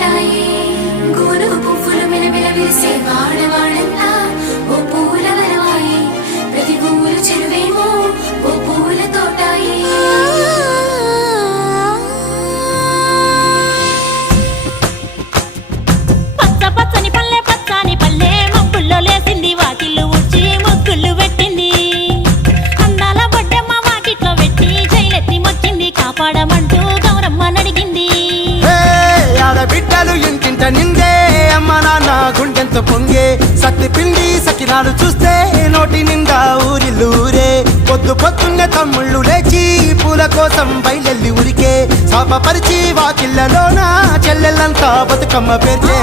తోటాయి గోను పువ్వులు మిలమిల విరిసే వాడవాడంతా ఓ పూల వరవాయి ప్రతి పువ్వులు చెరువేమో ఓ పూల తోటాయి పచ్చ పచ్చని పల్లె పచ్చని పల్లె మబ్బుల్లో లేసింది వాకిళ్ళు ఊడ్చి ముగ్గులు పెట్టింది అందాల బొడ్డమ్మ వాకిట్లో పెట్టి జైలెత్తి మొక్కింది కాపాడమంటూ గౌరమ్మ నడిగింది ఆడబిడ్డలు ఇంటింట నిందే అమ్మ నాన్న గుండెంతో పొంగే సత్తి పిండి సకినాలు చూస్తే నోటి నిండా ఊరిల్లూరే పొద్దు పొద్దున్నే తమ్ముళ్ళు లేచి పూల కోసం బయలెల్లి ఉరికే శాపపరిచి వాకిళ్ళలోన చెల్లెళ్ళంతా బతుకమ్మ పేర్చే